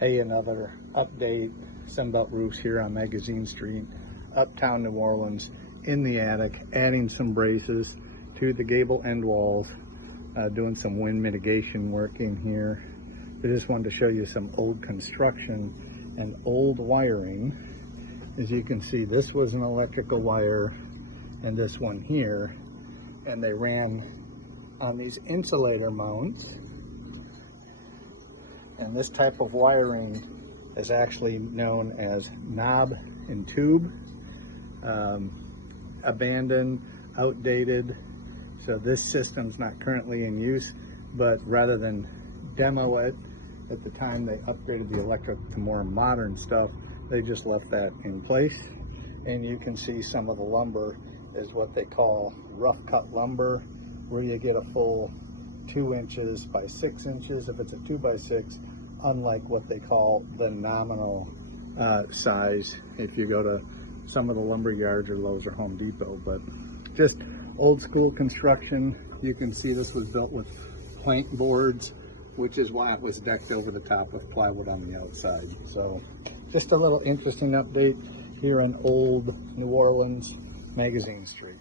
Hey, another update. Sunbelt Roofs here on Magazine Street, uptown New Orleans, in the attic, adding some braces to the gable end walls, doing some wind mitigation work in here. I just wanted to show you some old construction and old wiring. As you can see, this was an electrical wire and this one here, and they ran on these insulator mounts. And this type of wiring is actually known as knob and tube. Abandoned, outdated. So this system's not currently in use, but rather than demo it, at the time they upgraded the electric to more modern stuff, they just left that in place. And you can see some of the lumber is what they call rough cut lumber, where you get a full 2 inches by 6 inches if it's a 2 by 6, unlike what they call the nominal size if you go to some of the lumber yards or Lowe's or Home Depot. But just old school construction. You can see this was built with plank boards, which is why it was decked over the top with plywood on the outside. So just a little interesting update here on old New Orleans, Magazine Street.